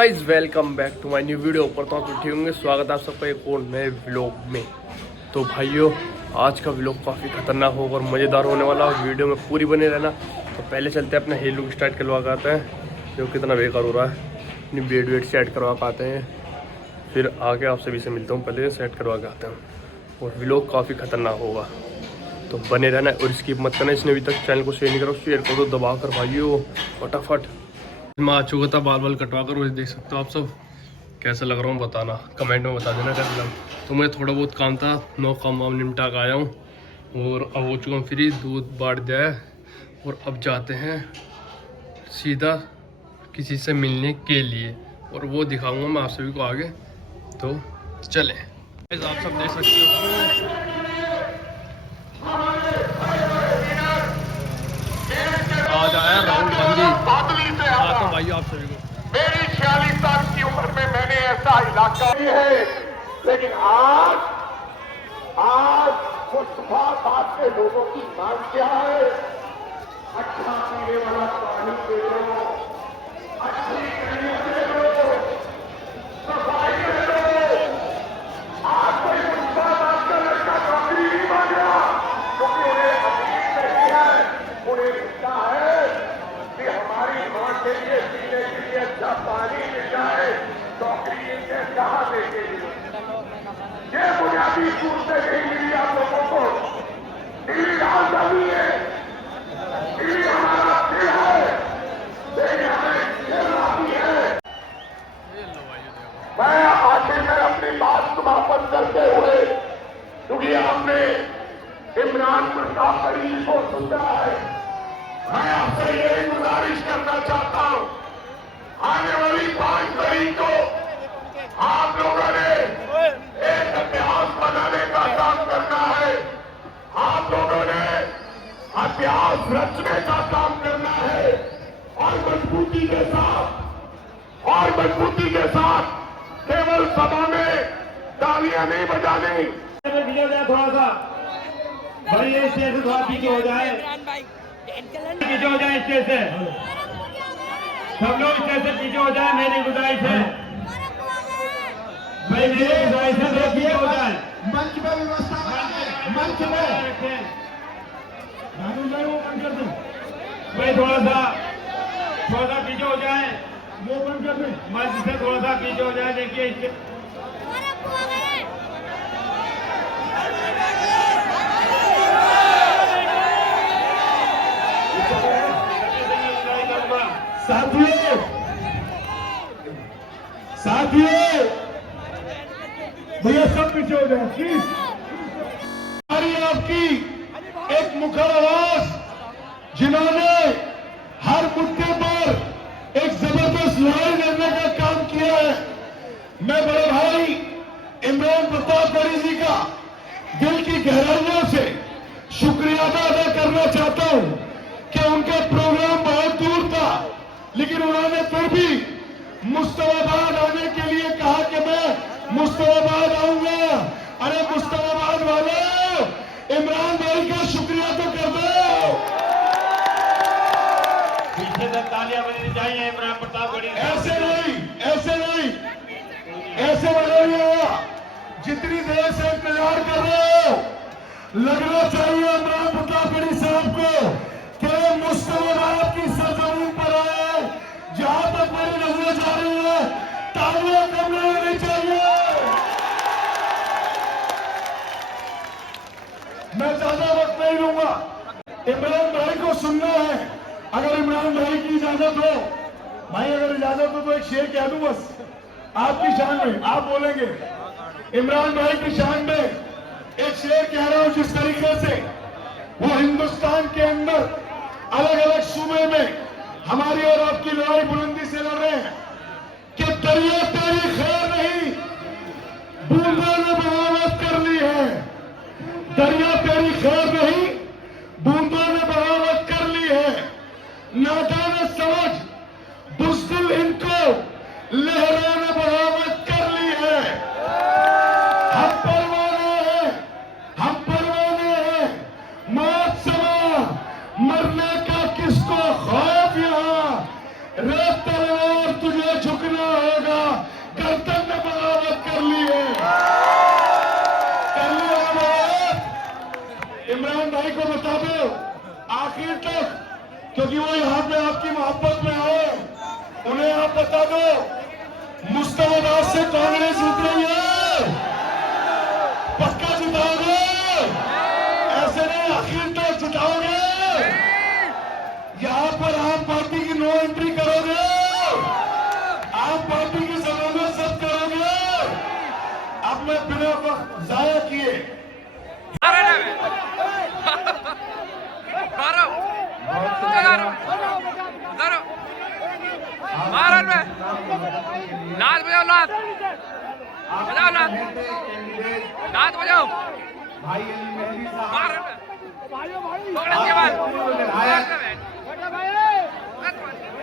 Guys welcome back to my new video. ऊपर तो उठे होंगे, स्वागत है आप सबका एक और नए व्लॉग में। तो भाइयों, आज का व्लॉग काफ़ी खतरनाक होगा और मज़ेदार होने वाला। वीडियो में पूरी बने रहना। तो पहले चलते हैं अपना हेयर लुक स्टार्ट करवा के आते हैं, जो कितना बेकार हो रहा है। अपनी बेड वेड सेट करवा के आते हैं, फिर आके आप सभी से मिलता हूँ। पहले सेट करवा के आते हैं और व्लॉग काफ़ी खतरनाक होगा, तो बने रहना और स्किप मत करना। इसने अभी तक चैनल को शेयर नहीं करो, शेयर कर दो दबा कर भाइयों फटाफट। मैं आ चुका था बाल बाल कटवा कर, देख सकते हो आप सब। कैसा लग रहा हूँ बताना, कमेंट में बता देना कैसा लगा। तो मुझे थोड़ा बहुत काम था, नो काम वाम निपटा के आया हूँ और अब हो चुका हूँ फ्री। दूध बांट दिया है और अब जाते हैं सीधा किसी से मिलने के लिए, और वो दिखाऊंगा मैं आप सभी को आगे। तो चलें। आप सब देख सकते हो आज आया राहुल गांधी। आता हूँ भाई आप सभी को। मेरी 46 साल की उम्र में मैंने ऐसा इलाका भी है, लेकिन आज मुस्तफा साहब के लोगों की मांग क्या है? अच्छा पीने वाला पानी दे दो, अच्छी गली दे दो, सफाई दे दो। आज कोई मुस्तफा साहब का लड़का नौकरी नहीं मांग रहा, क्योंकि उन्हें अमीर नहीं है। उन्हें लिखता है कि हमारी मां के लिए पीने के लिए अच्छा पानी मिल जाए, नौकरी इनके कहाँ देंगे? ये बुनियादी सूरतें नहीं मिली आप लोगों को। दिल्ली राज नदी है, दिल्ली हमारा दिल है, लेकिन हमें दिल आती है। मैं आखिर में अपनी बात समापन करते हुए, क्योंकि आपने इमरान प्रताप करीम को सुना है, मैं आपसे ये गुजारिश करना चाहता हूं, आने वाली 5 तारीख को आप लोगों ने एक इतिहास बनाने का काम करना है। आप लोगों ने इतिहास रचने का काम करना है, और मजबूती के साथ केवल सभा में तालियां नहीं बजानी। थोड़ा सा बड़ी स्टेज से थोड़ा पीछे हो जाए, पीछे हो जाए स्टेज से, सब लोग स्टेज से पीछे हो जाए। मेरी गुजारिश है, भाई मेरी गुजारिश है, थोड़ा पीछे हो जाए। मंच में व्यवस्था, मंच में भाई थोड़ा सा पीछे हो जाए, वो बंद कर दे। मंच से थोड़ा सा पीछे हो जाए। देखिए साथियों भैया सब पीछे हो जाए प्लीज। आपकी एक मुखर आवाज, जिन्होंने हर मुद्दे पर एक जबरदस्त लड़ाई लड़ने का काम किया है, मैं बड़े भाई इमरान प्रताप गढ़ी जी का दिल की गहराइयों से शुक्रिया अदा करना चाहता हूं कि उनका प्रोग्राम बहुत दूर था, लेकिन उन्होंने फिर भी मुस्तफाबाद आने के लिए कहा कि मैं मुस्तफाबाद आऊंगा। अरे मुस्तफाबाद वालों, इमरान भाई का शुक्रिया तो कर दो। पीछे से तालियां बजनी चाहिए इमरान प्रताप गढ़ी। ऐसे नहीं होगा। जितनी देर से इंतजार कर रहे हो, लगना चाहिए इमरान प्रताप गढ़ी साहब को कि मुस्तफाबाद की सरजमीन पर आए। जहां तक मेरी नजरें जा रही है, तालियां कम नहीं होनी चाहिए। मैं ज्यादा वक्त नहीं लूंगा, इमरान भाई को सुनना है। अगर इमरान भाई की इजाजत हो, भाई अगर इजाजत हो तो एक शेर कह दूं बस आपकी शान में, आप बोलेंगे। इमरान भाई की शान में एक शेर कह रहा हूं, जिस तरीके से वो हिंदुस्तान के अंदर अलग अलग सूबे में हमारी और आपकी लड़ाई बुलंदी से लड़ रहे हैं कि दरिया तेरी खैर नहीं, बूंदों ने बगावत कर ली है। दरिया तेरी खैर नहीं, बूंदों ने बगावत कर ली है। नादान समझ बुज़दिल इनको लहरों ने बगावत कर ली है। हम परवाने हैं, मौत समा मरने का किसको खौफ। यहाँ रे तलवार तुझे आखिर तक, क्योंकि वो यहाँ पे आपकी मोहब्बत में आए। उन्हें आप बता दो, मुस्तफाबाद से कांग्रेस जीत रही है, पक्का जिताओगे? ऐसे नहीं, आखिर तक जिताओगे? यहाँ पर आप पार्टी की नो एंट्री करोगे? आप पार्टी की जमानत सब करोगे? अब मैं बिना वक्त जाया किए नाच बजाओ, नाच बजाओ, नाच नाच बजाओ। भाई अली मेहंदी साहब पकड़ने के बाद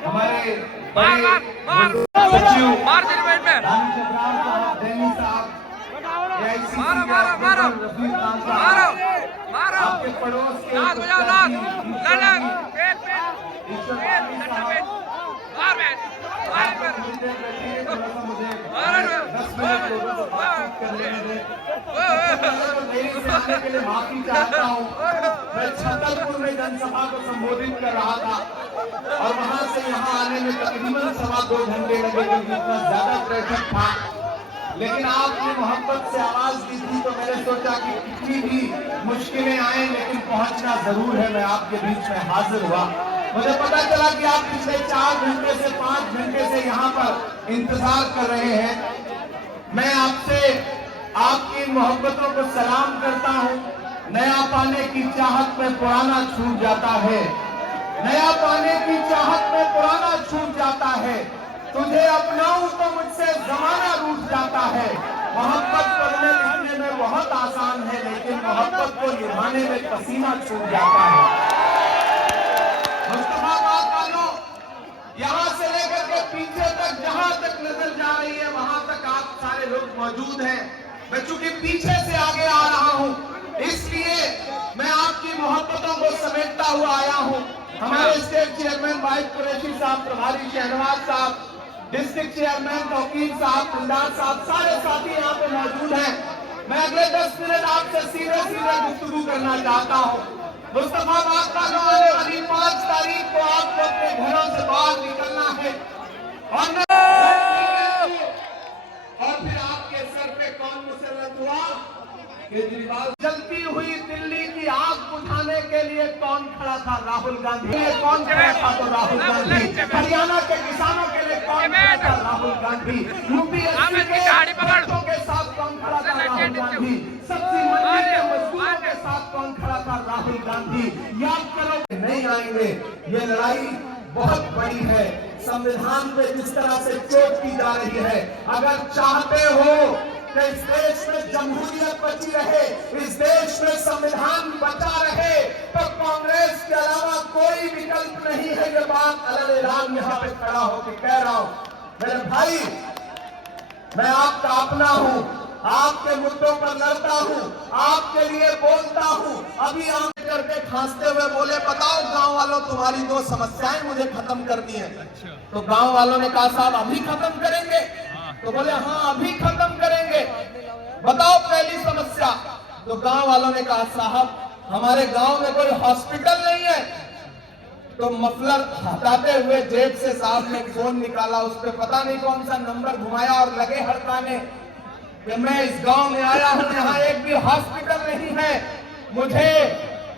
हमारे मार मार मार सचिव मार दिल पेट में, दैनी साहब, मारो मारो मारो मारो मारो, आपके पड़ोस के नाच बजाओ, नाच ललन पेट पेट पेट पेट मार पेट मार पेट के लिए माफी चाहता हूँ। मैं छतरपुर में जनसभा को संबोधित कर रहा था और वहां से यहाँ आने में तकरीबन 2.25 घंटे लगे, क्योंकि इतना ज्यादा ट्रैफिक था। लेकिन आपने मोहब्बत से आवाज दी थी तो मैंने सोचा कि कितनी भी मुश्किलें आए लेकिन पहुंचना जरूर है। मैं आपके बीच में हाजिर हुआ। मुझे पता चला कि आप पिछले 4 घंटे से 5 घंटे से यहाँ पर इंतजार कर रहे हैं। मैं आपसे आपकी मोहब्बतों को सलाम करता हूँ। नया पाने की चाहत में पुराना छूट जाता है, नया पाने की चाहत में पुराना छूट जाता है। तुझे अपनाऊं तो मुझसे जमाना रूठ जाता है। मोहब्बत पढ़ने लिखने में बहुत आसान है, लेकिन मोहब्बत को निभाने में पसीना छूट जाता है। मुस्तफाबाद वालों, यहाँ से लेकर के पीछे तक, जहां तक नजर जा रही है वहां तक आप सारे लोग मौजूद हैं। मैं चूंकि पीछे से आगे आ रहा हूं, इसलिए मैं आपकी मोहब्बतों को समेटता हुआ आया हूं। हमारे स्टेट चेयरमैन वाहिद कुरैशी साहब, प्रभारी शहनवाज साहब, डिस्ट्रिक्ट चेयरमैन तौकीर साहब, कुंदार साहब, सारे साथी यहाँ पे मौजूद हैं। मैं अगले 10 मिनट आपसे सीधे गुफ्तगू करना चाहता हूँ। मुस्तफाबाद का आने वाली 5 तारीख को आपको अपने घरों से बाहर निकलना है और फिर आपके सर पे कौन मुसल्लत हुआ? केजरीवाल। जलती हुई दिल्ली की आग बुझाने के लिए कौन खड़ा था? राहुल गांधी। कौन खड़ा था? तो राहुल गांधी। हरियाणा के किसानों के लिए कौन खड़ा था? राहुल गांधी। यूपीएससी के बच्चों के साथ कौन खड़ा था? राहुल गांधी। सब्जी मंडी के मजदूरों के साथ कौन खड़ा था? राहुल गांधी। याद करो, नहीं आएंगे। ये लड़ाई बहुत बड़ी है। संविधान पे जिस तरह से चोट की जा रही है, अगर चाहते हो कि इस देश में जमहूरियत बची रहे, इस देश में संविधान बचा रहे, तो कांग्रेस के अलावा कोई विकल्प नहीं है। ये बात अलग ऐलान यहाँ पे खड़ा होकर कह रहा हूं। मेरे भाई, मैं आपका अपना हूं, आपके मुद्दों पर लड़ता हूं, आपके लिए बोलता हूं। अभी आप करके खांसते हुए बोले, बताओ गांव वालों, तुम्हारी 2 समस्याएं मुझे खत्म करनी है। तो गांव वालों ने कहा, साहब अभी खत्म करेंगे? तो बोले, हाँ अभी खत्म करेंगे। बताओ पहली समस्या। तो गांव वालों ने कहा, साहब हमारे गांव में कोई हॉस्पिटल नहीं है। तो मफलर हटाते हुए जेब से साहब ने फोन निकाला, उस पर पता नहीं कौन सा नंबर घुमाया और लगे हड़काने कि मैं इस गांव में आया हूं, यहाँ एक भी हॉस्पिटल नहीं है, मुझे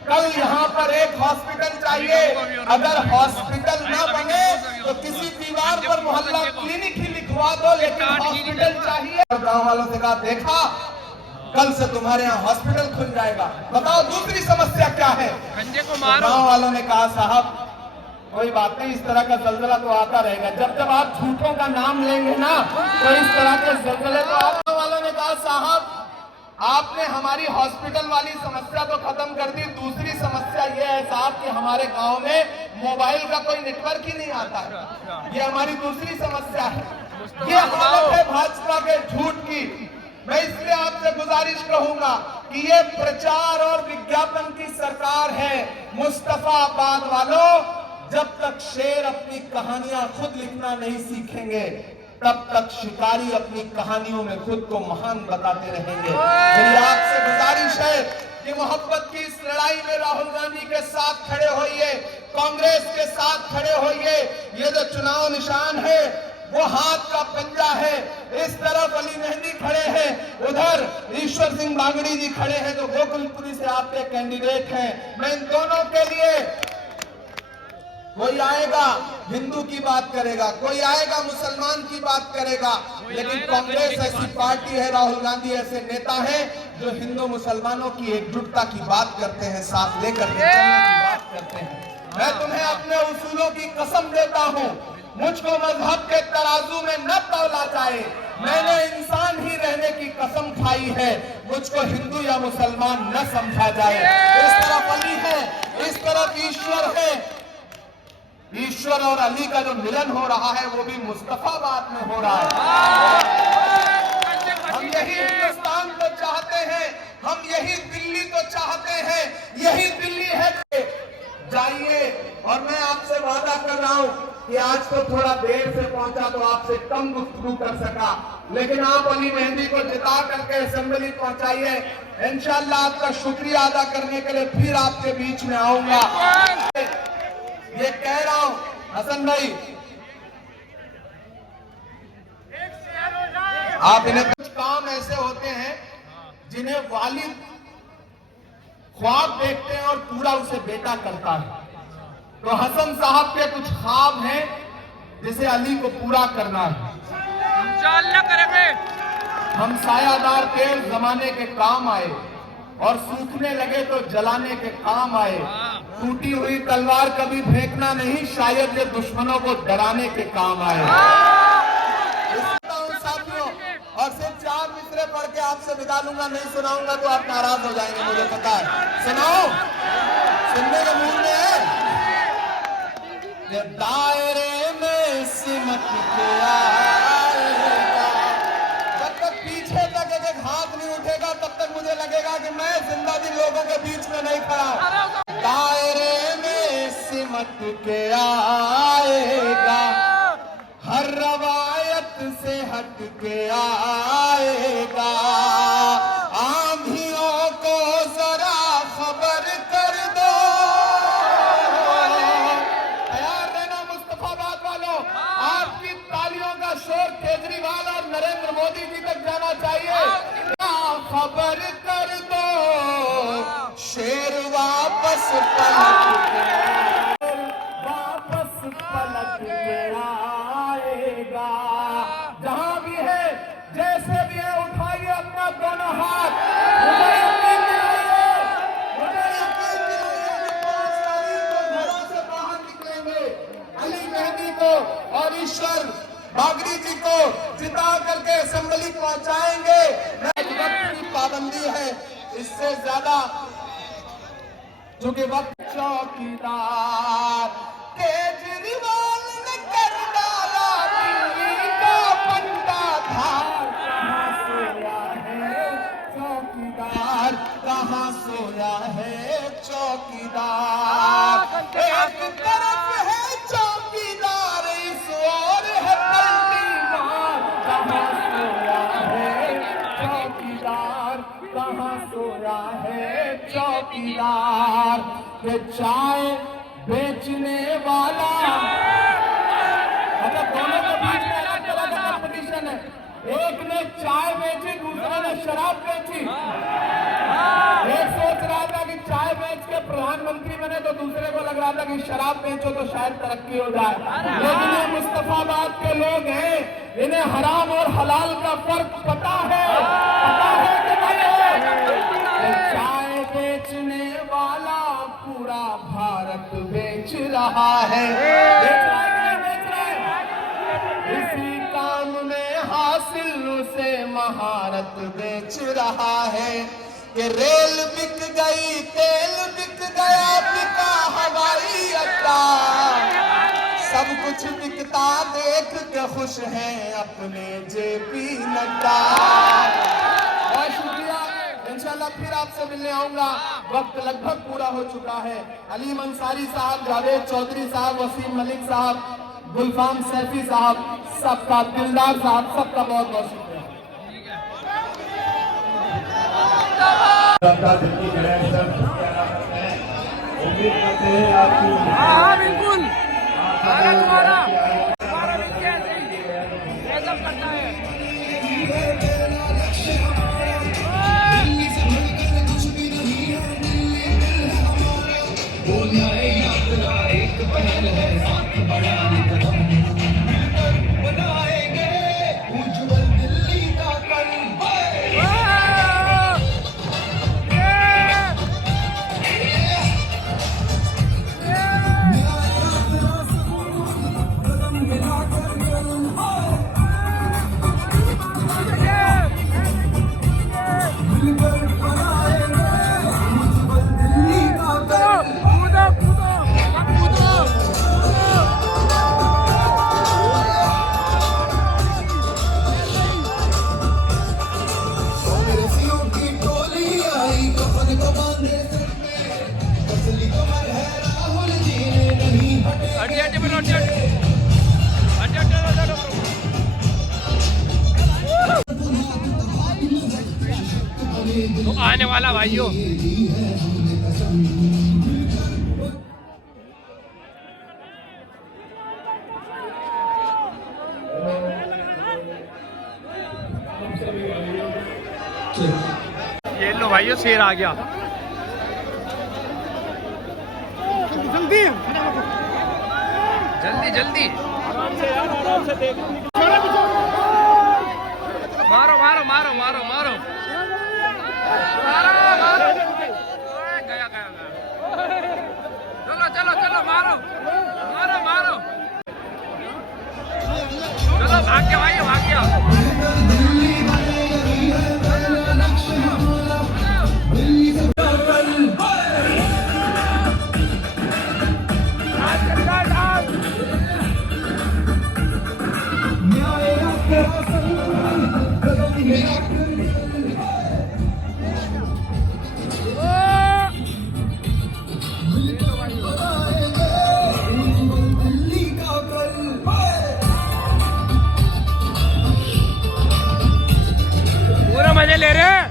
कल यहाँ पर एक हॉस्पिटल चाहिए। अगर हॉस्पिटल न बने तो किसी दीवार पर मोहल्ला क्लिनिक ही लिखवा दो, लेकिन हॉस्पिटल चाहिए। गांव वालों से कहा, देखा कल से तुम्हारे यहाँ हॉस्पिटल खुल जाएगा। बताओ दूसरी समस्या क्या है? गांव वालों ने कहा, साहब कोई बात नहीं, इस तरह का जलजला तो आता रहेगा। जब जब आप झूठों का नाम लेंगे ना, तो इस तरह के जलजले तो आने वालों ने कहा, साहब आपने हमारी हॉस्पिटल वाली समस्या तो खत्म कर दी, दूसरी समस्या ये है साहब कि हमारे गांव में मोबाइल का कोई नेटवर्क ही नहीं आता है। ये हमारी दूसरी समस्या है। ये हालत है भाजपा के झूठ की। मैं इसलिए आपसे गुजारिश कहूंगा कि ये प्रचार और विज्ञापन की सरकार है। मुस्तफाबाद वालों, जब तक शेर अपनी कहानियां खुद लिखना नहीं सीखेंगे, तब तक शिकारी अपनी कहानियों में खुद को महान बताते रहेंगे। मेरी आपसे गुजारिश है कि मोहब्बत की इस लड़ाई में राहुल गांधी के साथ खड़े होइए, कांग्रेस के साथ खड़े होइए। ये जो चुनाव निशान है वो हाथ का पंजा है। इस तरफ अली मेहंदी खड़े हैं, उधर ईश्वर सिंह बागड़ी जी खड़े हैं जो गोकुलपुरी से आपके कैंडिडेट हैं। मैं इन दोनों के लिए, कोई आएगा हिंदू की बात करेगा, कोई आएगा मुसलमान की बात करेगा, लेकिन कांग्रेस ऐसी पार्टी है, राहुल गांधी ऐसे नेता हैं जो हिंदू मुसलमानों की एकजुटता की बात करते हैं, साथ लेकर के चलने की बात करते हैं। मैं तुम्हें अपने उसूलों की कसम देता हूं, मुझको मजहब के तराजू में न तौला जाए। मैंने इंसान ही रहने की कसम खाई है, मुझको हिंदू या मुसलमान न समझा जाए। इस तरफ अली है, इस तरफ ईश्वर है। ईश्वर और अली का जो मिलन हो रहा है वो भी मुस्तफाबाद में हो रहा है। हम यही हिंदुस्तान को चाहते हैं, हम यही दिल्ली को चाहते हैं, यही दिल्ली है। जाइए, और मैं आपसे वादा कर रहा हूं कि आज तो थोड़ा देर से पहुंचा तो आपसे कम गुफ्तगू कर सका, लेकिन आप अली मेहंदी को जिता करके असेंबली पहुंचाइए। इंशाअल्लाह आपका शुक्रिया अदा करने के लिए फिर आपके बीच में आऊंगा। ये कह रहा हूं हसन भाई, आप इन्हें, कुछ काम ऐसे होते हैं जिन्हें वालिद ख्वाब देखते हैं और पूरा उसे बेटा करता है। तो हसन साहब के कुछ ख्वाब हैं जिसे अली को पूरा करना है। इंशाअल्लाह करेंगे। हम सायादार तेल जमाने के काम आए और सूखने लगे तो जलाने के काम आए। टूटी हुई तलवार कभी फेंकना नहीं, शायद ये दुश्मनों को डराने के काम आए। साथियों, और सिर्फ 4 मिसरे पढ़ के आपसे विदा लूंगा, नहीं सुनाऊंगा तो आप नाराज हो जाएंगे, मुझे पता है। सुनाओ, सुनने के मूड में है। दायरे में सिमट के आएगा, जब तक पीछे तक एक हाथ नहीं उठेगा तब तक मुझे लगेगा कि मैं जिंदा दिन लोगों के बीच में नहीं खड़ा। दायरे में सिमट के आएगा, हर रवायत से हट के आएगा। आंधियों को जरा खबर कर दो। तैयार रहना मुस्तफाबाद वालों, आपकी तालियों का शोर केजरीवाल और नरेंद्र मोदी जी तक जाना चाहिए। खबर कर दो, शेर वापस पलट के, वापस पलट के आएगा। जहां भी है, जैसे भी है, उठाइए अपना दोनों हाथ, मुझे यकीन दिलाइए, मुझे यकीन दिलाइए कि 5 तारीख को घरों से बाहर निकलेंगे। अली मेहंदी को और ईश्वर बागड़ी जी को जिता करके असेंबली पहुंचाएंगे। वक्त की पाबंदी है, इससे ज्यादा चूंकि वक्त। चौकीदार केजरीवाल ने कर डाला दिल्ली का पंडा धार। कहाँ सोया है चौकीदार, कहाँ सोया है चौकीदार। एक तरफ है चौकीदार, इस ओर है पलटी मार। कहाँ सोया है चौकीदार, कहाँ सोया है चौकीदार। ये चाय बेचने वाला, मतलब दोनों के बीच में अलग तरह का कंपटीशन है। एक ने चाय बेची, दूसरे ने शराब बेची। एक सोच रहा था कि चाय बेच के प्रधानमंत्री बने, तो दूसरे को लग रहा था कि शराब बेचो तो शायद तरक्की हो जाए। लेकिन ये मुस्तफाबाद के लोग हैं, इन्हें हराम और हलाल का फर्क पता है, पता है कि नहीं है? चाय बेचने वाला पूरा भारत बेच रहा है। बेच रहा है कि नहीं बेच रहा है? इसी काम में हासिल उसे महारत बेच रहा है। कि रेल बिक गई, तेल बिक गया, बिका हवाई अड्डा। सब कुछ बिकता देख के खुश हैं अपने जेपी नड्डा। बहुत शुक्रिया, इंशाल्लाह फिर आपसे मिलने आऊंगा। वक्त लगभग पूरा हो चुका है। अलीम अंसारी साहब, जावेद चौधरी साहब, वसीम मलिक साहब, गुलफाम सैफी साहब, सबका, दिलदार साहब, सबका बहुत बहुत शुक्रिया। उम्मीद करते हैं आपकी हाँ बिल्कुल तुम्हारा भी कैसे ये सब करता है। तो आने वाला भाइयों ये लो भाइयों शेर आ गया। जल्दी जल्दी मारो मारो मारो मारो मारो गया गया चलो चलो चलो मारो मारो मारो चलो भाग गया भाई भाग गया। मजे ले रहे हैं।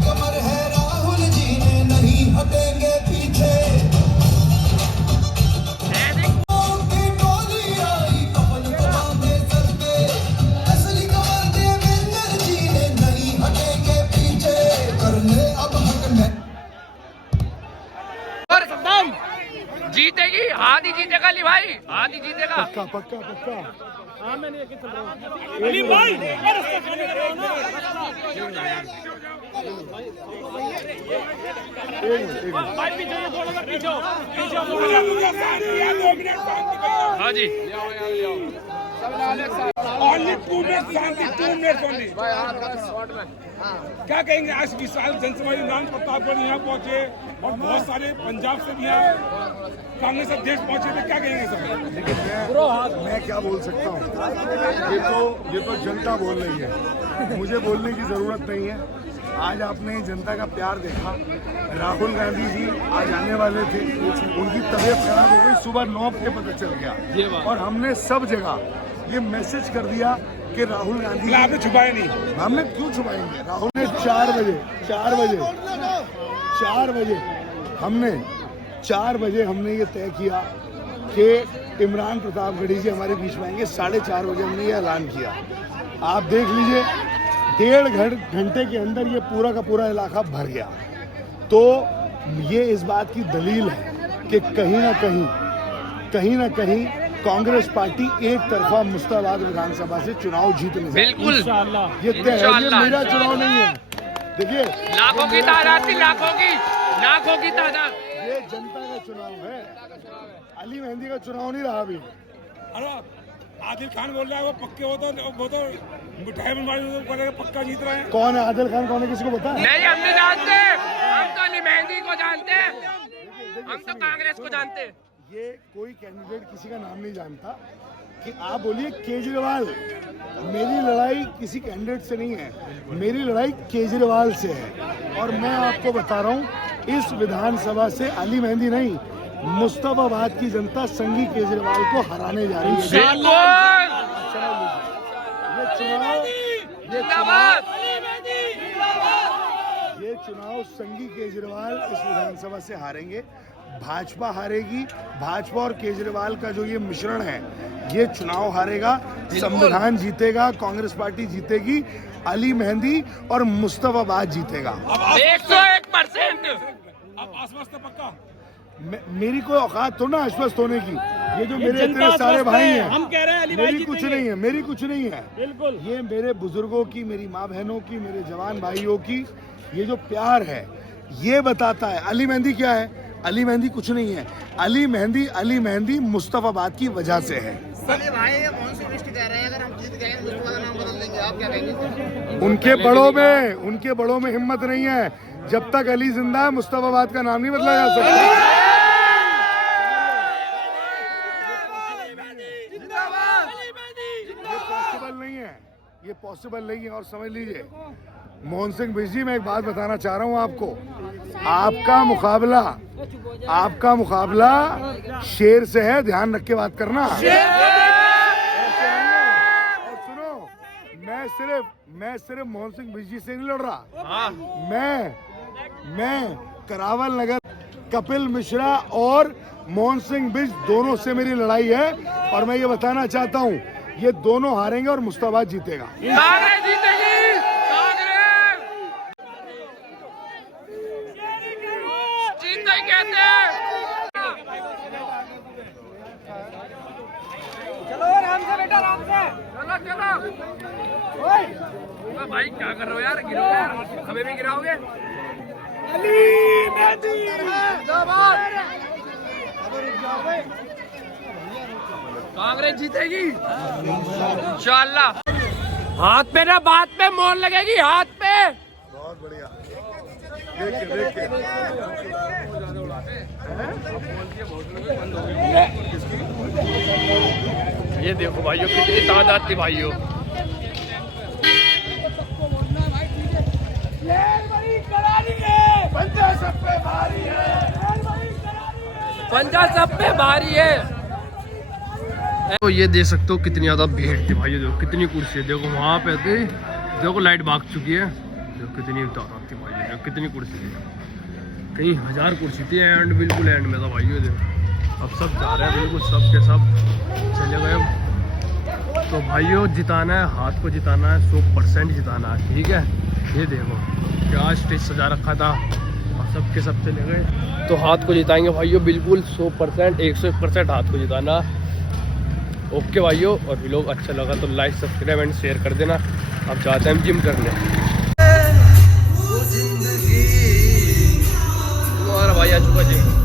कमर है राहुल जी ने नहीं हटेंगे पीछे। टोली आई कमल को बांधे सर पे, असली कमर देवेंद्र जी ने नहीं हटेंगे पीछे। करने अब हक में और जीतेगी, आधी जीतेगा ली भाई, आधी जीतेगा पक्का पक्का पक्का। अली भाई हाँ जी क्या कहेंगे आज विशाल जनसभा नाम प्रतापगढ़ यहाँ पहुंचे और बहुत सारे पंजाब से भी यहाँ कांग्रेस अध्यक्ष पहुंचे थे, क्या कहेंगे सर? मैं क्या बोल सकता हूँ, ये तो जनता बोल रही है, मुझे बोलने की जरूरत नहीं है। आज आपने जनता का प्यार देखा। राहुल गांधी जी आज आने वाले थे, उनकी तबीयत खराब हो गई, सुबह 9 बजे पता चल गया और हमने सब जगह ये मैसेज कर दिया कि राहुल गांधी, आपने छुपाया नहीं, हमने क्यों छुपाएंगे। राहुल ने 4 बजे हमने ये तय किया कि इमरान प्रतापगढ़ी जी हमारे बीच में आएंगे। 4:30 बजे हमने ये ऐलान किया। आप देख लीजिए 1.5 घंटे के अंदर ये पूरा का पूरा इलाका भर गया। तो ये इस बात की दलील है कि कहीं ना कहीं कांग्रेस पार्टी एक तरफा मुस्ताबाद विधानसभा से चुनाव जीतने बिल्कुल ये तय है, ये मेरा चुनाव नहीं है। देखिए लाखों की तादाद थी, लाखों की तादाद, ये जनता का चुनाव है, अली मेहंदी का चुनाव नहीं रहा अभी। अरे आदिल खान बोल रहा है वो पक्के वो तो मिठाई बनवाई पक्का जीत रहे हैं। कौन है आदिल खान, कौन है, किसी को पता है? नहीं हम नहीं जानते, हम तो अली मेहंदी को जानते हैं, हम तो कांग्रेस को जानते हैं। ये कोई कैंडिडेट किसी का नाम नहीं जानता कि आप बोलिए केजरीवाल। मेरी लड़ाई किसी कैंडिडेट से नहीं है, मेरी लड़ाई केजरीवाल से है। और मैं आपको बता रहा हूँ इस विधानसभा से अली मेहंदी नहीं, मुस्तफाबाद की जनता संगी केजरीवाल को हराने जा रही है। ये चुनाव संघी केजरीवाल इस विधानसभा से हारेंगे, भाजपा हारेगी। भाजपा और केजरीवाल का जो ये मिश्रण है ये चुनाव हारेगा, संविधान जीतेगा, कांग्रेस पार्टी जीतेगी, अली मेहंदी और मुस्तफाबाद जीतेगा। 101%। अब आश्वस्त पक्का। मेरी कोई औकात तो ना आश्वस्त होने की। ये जो मेरे इतने सारे भाई हैं, हम कह रहे हैं मेरी कुछ नहीं है, मेरी कुछ नहीं है। बिल्कुल, ये मेरे बुजुर्गों की, मेरी माँ बहनों की, मेरे जवान भाइयों की ये जो प्यार है ये बताता है। अली मेहंदी क्या है? अली मेहंदी कुछ नहीं है। अली मेहंदी मुस्तफाबाद की वजह से है। उनके बड़ों में हिम्मत नहीं है। जब तक अली जिंदा है मुस्तफाबाद का नाम नहीं बदला जा सकता। ये पॉसिबल नहीं है। और समझ लीजिए मोहन सिंह बिजी, मैं एक बात बताना चाह रहा हूँ आपको। आपका मुकाबला शेर से है, ध्यान रख के बात करना। और सुनो, मैं सिर्फ मोहन सिंह बिजी से नहीं लड़ रहा। मैं करावल नगर, कपिल मिश्रा और मोहन सिंह बिज दोनों से मेरी लड़ाई है। और मैं ये बताना चाहता हूँ ये दोनों हारेंगे और मुस्तफाबाद जीतेगा। कांग्रेस जीतेगी, कांग्रेस जीते कहते हैं। चलो आराम से बेटा, आराम से। चलो भाई, क्या कर रहे हो यार? गिरो यार, हमें भी गिराओगे? कांग्रेस जीतेगी इंशाल्लाह। हाथ पे ना बात पे मोहर लगेगी, हाथ पे। बहुत बढ़िया। देख ये देखो भाइयों कितनी तादाद थी भाइयों। पंजा सब पे भारी है। तो ये देख सकते हो कितनी ज्यादा भीड़ थी भाई। देखो कितनी कुर्सी है, देखो वहाँ पे थे, देखो लाइट भाग चुकी है। देखो कितनी तादाद थी भाई, देखो कितनी कुर्सी थी, कई हजार कुर्सी थी। एंड बिल्कुल एंड में था भाई। देखो अब सब जा रहे हैं, बिल्कुल सब के सब चले गए। तो भाइयों जिताना है, हाथ को जिताना है, 100% जिताना है, ठीक है। ये देखो क्या स्टेज सजा रखा था और सब के सब चले गए। तो हाथ को जिताएंगे भाइयों, बिल्कुल 100%, 101% हाथ को जिताना। ओके भाइयों, और व्लॉग अच्छा लगा तो लाइक, सब्सक्राइब एंड शेयर कर देना। अब चाहते हैं हम जिम करने। और भाई आ चुका जिम।